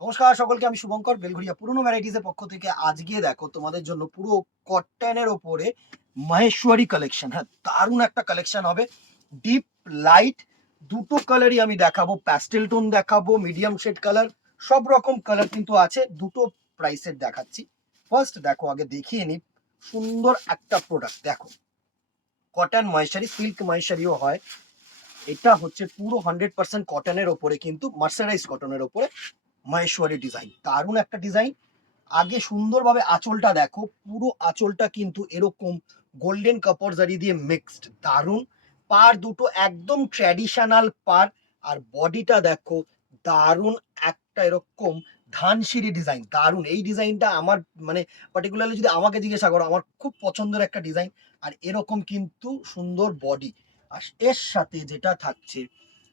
নমস্কার সকলকে, আমি শুভঙ্কর বেলঘরিয়া পুরনো ভ্যারাইটিজের পক্ষ থেকে। আজকে দেখো তোমাদের জন্য পুরো কটনের ওপরে মাহেশ্বরী কালেকশন। হ্যাঁ, দারুণ একটা কালেকশন হবে। ডিপ লাইট দুটো কালারই আমি দেখাবো, প্যাস্টেল টোন দেখাবো, মিডিয়াম শেড কালার, সব রকম কালার কিন্তু আছে। দুটো প্রাইসের দেখাচ্ছি। ফার্স্ট দেখো, আগে দেখিয়ে নি সুন্দর একটা প্রোডাক্ট। দেখো, কটন মহেশ্বরী, সিল্ক মহেশ্বরীও হয়। এটা হচ্ছে পুরো 100% কটনের ওপরে, কিন্তু মার্সারাইজ কটনের ওপরে মাহেশ্বরী ডিজাইন। দারুণ একটা ডিজাইন। আগে সুন্দরভাবে আঁচলটা দেখো, পুরো আঁচলটা কিন্তু এরকম গোল্ডেন কাপড় জারি দিয়ে মিক্সড, দারুণ। পার দুটো একদম ট্র্যাডিশনাল পার। আর বডিটা দেখো, দারুণ একটা এরকম ধানসিঁড়ি ডিজাইন, দারুণ। এই ডিজাইনটা আমার মানে পার্টিকুলারলি যদি আমাকে জিজ্ঞাসা করো, আমার খুব পছন্দের একটা ডিজাইন। আর এরকম কিন্তু সুন্দর বডি। আর এর সাথে যেটা থাকছে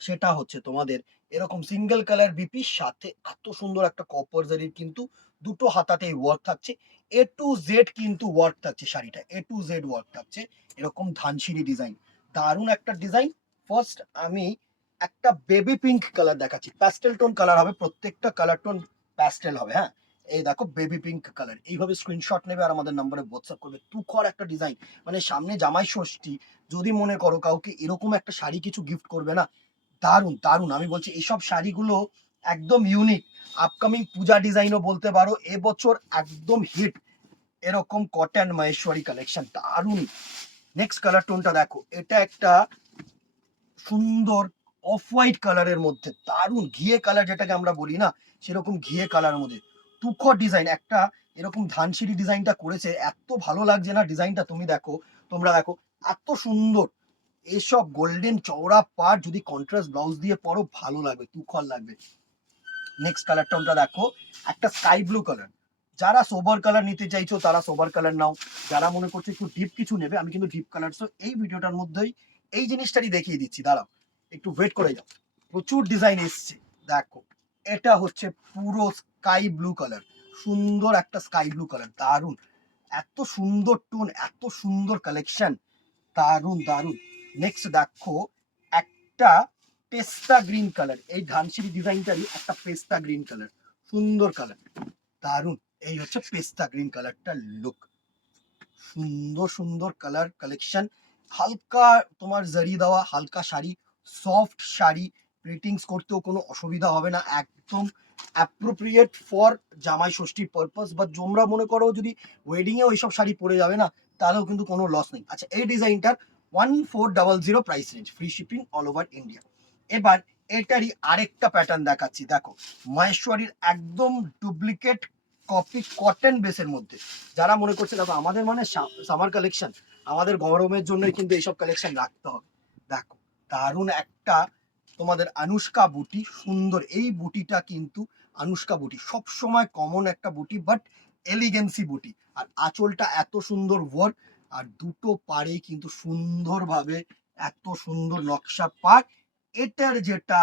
সেটা হচ্ছে তোমাদের এরকম সিঙ্গেল কালার বিপির সাথে এত সুন্দর একটা কপার জারির কিন্তু দুটো হাতাতে ওয়ার্ক থাকছে। এ টু জেড কিন্তু ওয়ার্ক থাকছে, শাড়িটা এ টু জেড ওয়ার্ক থাকছে। এরকম ধানসিঁড়ি ডিজাইন, দারুণ একটা ডিজাইন। ফার্স্ট আমি একটা বেবি পিঙ্ক কালার দেখাচ্ছি। প্যাস্টেল টোন কালার হবে, প্রত্যেকটা কালার টোন প্যাস্টেল হবে। হ্যাঁ, এই দেখো বেবি পিঙ্ক কালার। এইভাবে স্ক্রিনশট নেবে আর আমাদের নম্বরে হোয়াটসঅ্যাপ করবে। তুখর একটা ডিজাইন, মানে সামনে জামাই ষষ্ঠী, যদি মনে করো কাউকে এরকম একটা শাড়ি কিছু গিফট করবে না, দারুণ দারুণ। আমি বলছি এইসব শাড়িগুলো একদম ইউনিক। আপকামিং পূজা ডিজাইনও বলতে পারো, এবছর একদম হিট এরকম কটন মহেশ্বরী কালেকশন, দারুণ। নেক্সট কালার টোনটা দেখো, এটা একটা সুন্দর অফ হোয়াইট কালারের মধ্যে, দারুণ ঘিয়ে কালার যেটাকে আমরা বলি না, সেরকম ঘিয়ে কালারের মধ্যে তুখর ডিজাইন। একটা এরকম ধানসিঁড়ি ডিজাইনটা করেছে, এত ভালো লাগছে না ডিজাইনটা। তুমি দেখো, তোমরা দেখো, এত সুন্দর। এসব গোল্ডেন চওড়া পার যদি কন্ট্রাস্ট ব্লাউজ দিয়ে পরো, ভালো লাগবে, তুখর লাগবে। নেক্সট কালার টোনটা দেখো, একটা স্কাই ব্লু কালার। যারা সোবার কালার নিতে চাইছো তারা সোবার কালার নাও। যারা মনে করছো একটু ডিপ কিছু নেবে, আমি কিন্তু ডিপ কালার এই ভিডিওটার মধ্যেই এই জিনিসটারই দেখিয়ে দিচ্ছি। দাঁড়াও, একটু ওয়েট করে যাও, প্রচুর ডিজাইন এসছে। দেখো, এটা হচ্ছে পুরো স্কাই ব্লু কালার, সুন্দর একটা স্কাই ব্লু কালার, দারুণ। এত সুন্দর টোন, এত সুন্দর কালেকশন, দারুণ দারুণ। নেক্সট দেখো, একটা পেস্তা গ্রিন কালার। এই ধানসিঁড়ি ডিজাইনটারই একটা পেস্তা গ্রিন কালার, সুন্দর কালার, দারুণ। এই হচ্ছে পেস্তা গ্রিন কালারটা লুক, সুন্দর সুন্দর কালার কালেকশন। হালকা তোমার জারি দেওয়া, হালকা শাড়ি, সফট শাড়ি, প্রিটিংস করতেও কোনো অসুবিধা হবে না, একদম অ্যাপ্রোপ্রিয়েট ফর জামাই ষষ্ঠীর পারপাস। বা তোমরা মনে করো যদি ওয়েডিং এ ওইসব শাড়ি পরে যাবে না, তাহলেও কিন্তু কোনো লস নেই। আচ্ছা, এই ডিজাইনটার 1400 price range, free shipping all over India. এবার এটারই আরেকটা প্যাটার্ন দেখাচ্ছি। দেখো, মহেশ্বরীর একদম ডুপ্লিকেট কপি কটন বেসের মধ্যে। যারা মনে করছে দেখো আমাদের মানে সামার কালেকশন, আমাদের গরমের জন্যই কিন্তু এইসব কালেকশন রাখতে হবে। দেখো, দারুণ একটা তোমাদের আনুষ্কা বুটি, সুন্দর। এই বুটিটা কিন্তু আনুষ্কা বুটি সব সময় কমন একটা বুটি, বাট এলিগেন্সি বুটি। আর আঁচলটা এত সুন্দর ওয়ার্ক, আর দুটো পাড়ে কিন্তু সুন্দরভাবে এত সুন্দর নকশা পার। এটার যেটা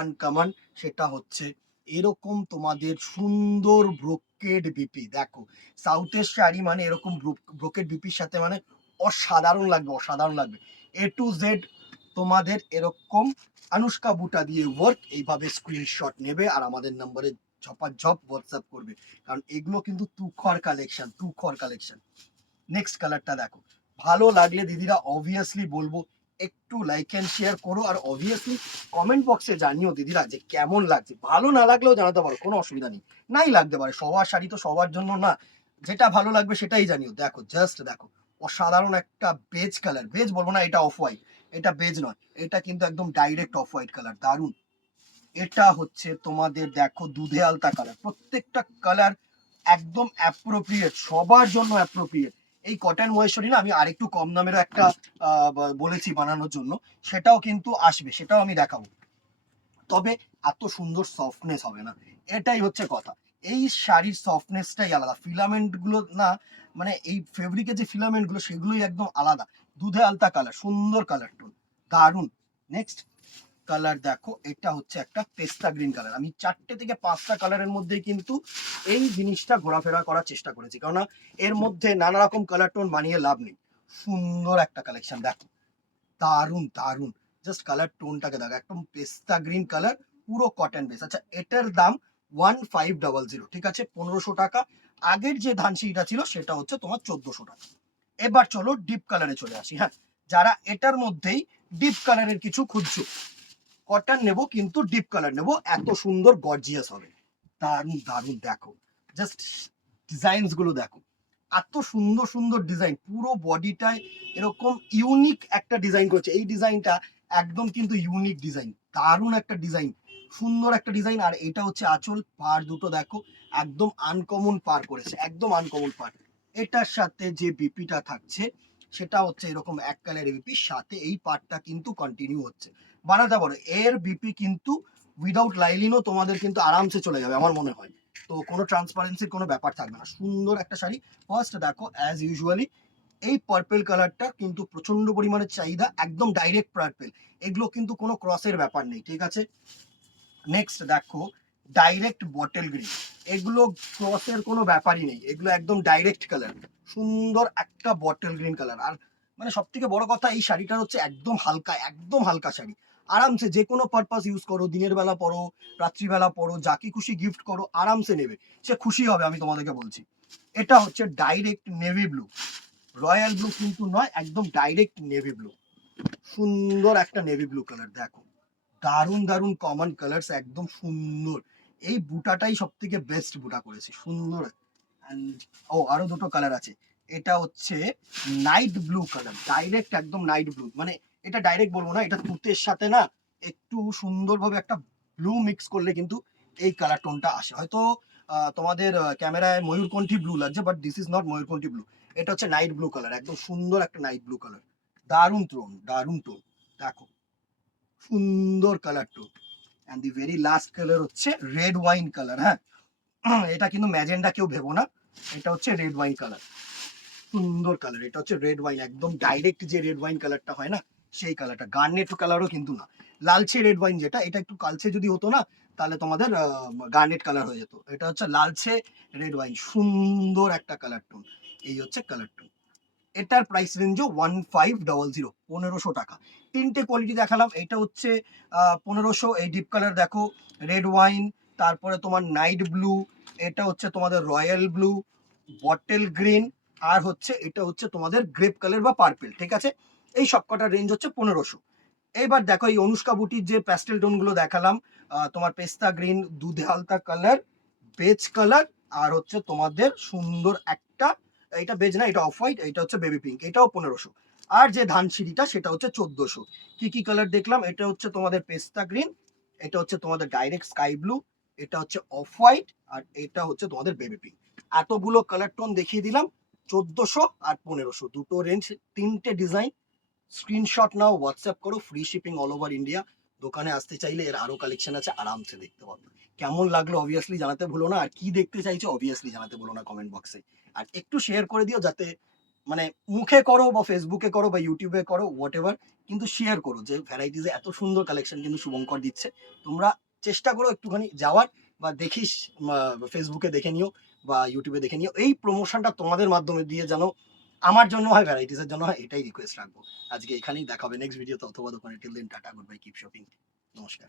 আনকমন সেটা হচ্ছে এরকম তোমাদের সুন্দর ব্রোকেড বিপি। দেখো, সাউথের শাড়ি মানে এরকম ব্রোকেড বিপির সাথে মানে অসাধারণ লাগবে, অসাধারণ লাগবে। এ টু জেড তোমাদের এরকম আনুষ্কা বুটা দিয়ে ওয়ার্ক। এইভাবে স্ক্রিনশট নেবে আর আমাদের নম্বরে ঝপাঝপ হোয়াটসঅ্যাপ করবে, কারণ এগুলো কিন্তু তুখর কালেকশন, তুখর কালেকশন। নেক্সট কালারটা দেখো, ভালো লাগলে দিদিরা অবভিয়াসলি বলবো একটু লাইক এন্ড শেয়ার করো, আর অবভিয়াসলি কমেন্ট বক্সে জানিও দিদিরা যে কেমন লাগছে। ভালো না লাগলেও জানাতে পারো, কোনো অসুবিধা নেই, নাই লাগতে পারে, সবার শাড়ি তো সবার জন্য না। যেটা ভালো লাগবে সেটাই জানিও। দেখো, জাস্ট দেখো, অসাধারণ একটা বেজ কালার, বেজ বলবো না, এটা অফ হোয়াইট, এটা বেজ নয়, এটা কিন্তু একদম ডাইরেক্ট অফ হোয়াইট কালার, দারুণ। এটা হচ্ছে তোমাদের দেখো দুধে আলতা কালার, প্রত্যেকটা কালার একদম অ্যাপ্রোপ্রিয়েট, সবার জন্য অ্যাপ্রোপ্রিয়েট। এই কটন মহেশ্বরী না, আমি আরেকটু কম দামের একটা বলেছি বানানোর জন্য, সেটাও কিন্তু আসবে, সেটাও আমি দেখাবো। তবে এত সুন্দর সফটনেস হবে না, এটাই হচ্ছে কথা। এই শাড়ির সফটনেসটাই আলাদা, ফিলামেন্ট গুলো না, মানে এই ফেব্রিকের যে ফিলামেন্ট গুলো সেগুলোই একদম আলাদা। দুধে আলতা কালার, সুন্দর কালার টোন, দারুণ। নেক্সট কালার দেখো, এটা হচ্ছে একটা পেস্তা গ্রিন কালার। আমি 4টে থেকে 5টা কালারের মধ্যে কিন্তু এই জিনিসটা ঘোরাফেরা করার চেষ্টা করেছি, কেননা এর মধ্যে নানা রকম কালার টোন বানিয়ে লাভ নেই। সুন্দর একটা কালেকশন দেখো, দারুণ দারুণ। জাস্ট কালার টোনটাকে দেখো, একদম পেস্তা গ্রিন কালার, পুরো কটন বেস। আচ্ছা, এটার দাম 1500, ঠিক আছে, 1500 টাকা। আগের যে ধানসিঁড়িটা ছিল সেটা হচ্ছে তোমার 1400 টাকা। এবার চলো ডিপ কালারে চলে আসি। হ্যাঁ, যারা এটার মধ্যেই ডিপ কালারের কিছু খুঁজছো, কটন নেবো কিন্তু ডিপ কালার নেবো, এত সুন্দর গর্জিয়াস হবে, দারুন দারুন। দেখো জাস্ট ডিজাইনস গুলো দেখো, এত সুন্দর সুন্দর ডিজাইন, পুরো বডিটায় এরকম ইউনিক একটা ডিজাইন করছে। এই ডিজাইনটা একদম কিন্তু ইউনিক ডিজাইন, দারুণ একটা ডিজাইন, সুন্দর একটা ডিজাইন। আর এটা হচ্ছে আঁচল, পার দুটো দেখো একদম আনকমন পার করেছে, একদম আনকমন পার। এটার সাথে যে বিপিটা থাকছে সেটা হচ্ছে এরকম এক কালারের বিপি, সাথে এই পার্টটা কিন্তু কন্টিনিউ হচ্ছে। বানাতে পারো এর বিপি কিন্তু উইদাউট লাইলিনও তোমাদের কিন্তু আরামসে চলে যাবে আমার মনে হয়। তো কোনো ট্রান্সপারেন্সির কোনো ব্যাপার থাকবে না, সুন্দর একটা শাড়ি। ফার্স্ট দেখো অ্যাজ ইউজুয়ালি এই পার্পেল কালারটা কিন্তু প্রচন্ড পরিমাণে চাহিদা, একদম ডাইরেক্ট পার্পেল, এগুলো কিন্তু কোনো ক্রসের ব্যাপার নেই, ঠিক আছে। নেক্সট দেখো ডাইরেক্ট বটেল গ্রিন, এগুলো ক্রসের কোনো ব্যাপারই নেই, এগুলো একদম ডাইরেক্ট কালার, সুন্দর একটা বটেল গ্রিন কালার। আর মানে সব থেকে বড় কথা এই শাড়িটার হচ্ছে একদম হালকা, একদম হালকা শাড়ি, আরামসে যে কোনো পারপাস ইউজ করো, দিনের বেলা পরো, রাত্রিবেলা পরো, যাকে খুশি গিফট করো, আরামসে নেবে, সে খুশি হবে, আমি তোমাদেরকে বলছি। এটা হচ্ছে direct navy blue, royal blue কিন্তু নয়, একদম ডাইরেক্ট নেভি ব্লু, সুন্দর একটা নেভি ব্লু কালার। দেখো দারুণ দারুণ কমন কালার্স, একদম সুন্দর। এই বুটাটাই সব থেকে বেস্ট বুটা করেছে, সুন্দর। And ও আরো দুটো কালার আছে, এটা হচ্ছে নাইট ব্লু কালার, ডাইরেক্ট একদম নাইট ব্লু, মানে এটা ডাইরেক্ট বলবো না, এটা তুতের সাথে না একটু সুন্দরভাবে একটা ব্লু মিক্স করলে কিন্তু এই কালার টোনটা আসে। হয়তো তোমাদের ক্যামেরায় ময়ূরকণ্ঠী ব্লু লাগছে, বাট দিস ইজ নট ময়ূরকণ্ঠী ব্লু, এটা হচ্ছে নাইট ব্লু কালার, একদম সুন্দর একটা নাইট ব্লু কালার, দারুণ টোন, দারুণ টোন। দেখো সুন্দর colour tone. And the very last colour হচ্ছে রেড ওয়াইন কালার। হ্যাঁ, এটা কিন্তু ম্যাজেন্ডা কেউ ভেবো না, এটা হচ্ছে রেড ওয়াইন কালার, সুন্দর কালার। এটা হচ্ছে রেড ওয়াইন, একদম ডাইরেক্ট যে রেড ওয়াইন কালারটা হয় না সেই কালারটা, গার্নেট কালারও কিন্তু না, লালচে রেড ওয়াইন যেটা, এটা একটু কালচে যদি হতো না তাহলে তোমাদের গার্নেট কালার হয়ে যেত। এটা হচ্ছে লালচে রেড ওয়াইন, সুন্দর একটা কালার টোন, এই হচ্ছে কালার টোন। এটার প্রাইস রেঞ্জও 1500, 1500 টাকা। তিনটে কোয়ালিটি দেখালাম, এটা হচ্ছে 1500, এই ডিপ কালার দেখো রেড ওয়াইন, তারপরে তোমার নাইট ব্লু, এটা হচ্ছে তোমাদের রয়্যাল ব্লু, বটেল গ্রিন, আর হচ্ছে এটা হচ্ছে তোমাদের গ্রেপ কালার বা পার্পেল, ঠিক আছে। এই সবকটার রেঞ্জ হচ্ছে 1500। এইবার দেখো এই অনুষ্কা বুটির যে প্যাস্টেল টোনগুলো দেখালাম, তোমার পেস্তা গ্রিন, দুধে হালকা কালার, বেজ কালার, আর হচ্ছে তোমাদের সুন্দর একটা, এটা বেজ না, এটা অফ হোয়াইট, এটা হচ্ছে বেবি পিঙ্ক, এটাও 1500। আর যে ধানসিঁড়িটা সেটা হচ্ছে 1400। কি কি কালার দেখলাম, এটা হচ্ছে তোমাদের পেস্তা গ্রিন, এটা হচ্ছে তোমাদের ডাইরেক্ট স্কাই ব্লু, এটা হচ্ছে অফ হোয়াইট, আর এটা হচ্ছে তোমাদের বেবি পিঙ্ক। এতগুলো কালার টোন দেখিয়ে দিলাম, 1400 আর 1500, দুটো রেঞ্জ, তিনটে ডিজাইন। স্ক্রিনশট নাও, হোয়াটসঅ্যাপ করো, free shipping all over India. দোকানে আসতে চাইলে এর আরো কালেকশন আছে, আরামসে দেখতে পাবো। কেমন লাগলো অবভিয়াসলি জানাতে ভুলো না, আর কি দেখতে চাইছো অবভিয়াসলি জানাতে ভুলো না কমেন্ট বক্সে। আর একটু শেয়ার করে দিও, যাতে মানে মুখে করো বা ফেসবুকে করো বা ইউটিউবে করো, হোয়াট এভার, কিন্তু শেয়ার করো যে ভ্যারাইটিসে এত সুন্দর কালেকশন কিন্তু শুভঙ্কর দিচ্ছে। তোমরা চেষ্টা করো একটুখানি যাওয়ার, বা দেখিস ফেসবুকে দেখে নিও বা ইউটিউবে দেখে নিও, এই প্রমোশনটা তোমাদের মাধ্যমে দিয়ে যেন আমার জন্য হয়, ভ্যারাইটিসের জন্য হয়, এটাই রিকোয়েস্ট রাখবো। আজকে এখানেই দেখা হবে নেক্সট ভিডিওতে অথবা দোকানে। Till then tata, goodbye, keep shopping, নমস্কার।